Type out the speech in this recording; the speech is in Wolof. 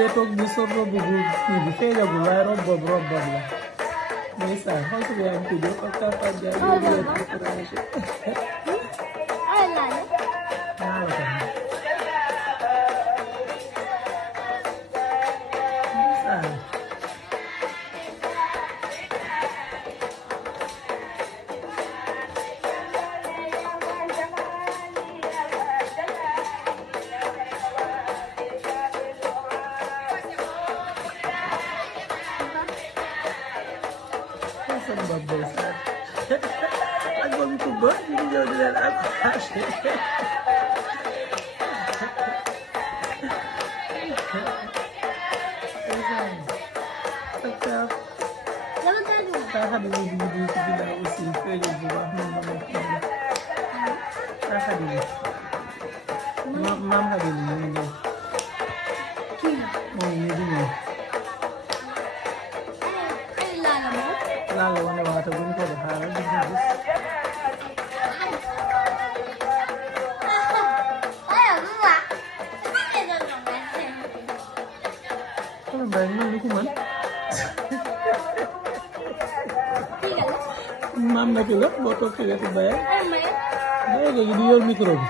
dee toog di sol robe bu kii bi feeñagul waaye robe la ndeysaan xool ko yaa ngi ko jóg ak Papa Dia naa la ko ndeysaan sama babay sa ak boobu tuba ñu ngi ñëw di leen encouragé Xadi bi ñu ngi ci ginnaaw aussi feeñul bu baax moom la moom Xadi bi maam Xadi bi ñu ngi ñëw moom ñu di ñëw laala wane waata bu ñu ko def xaaral gis nga gis xoolal mbay man li ko mën maam nag la boo toog ci wetu Baye Baye googu di yor micro bi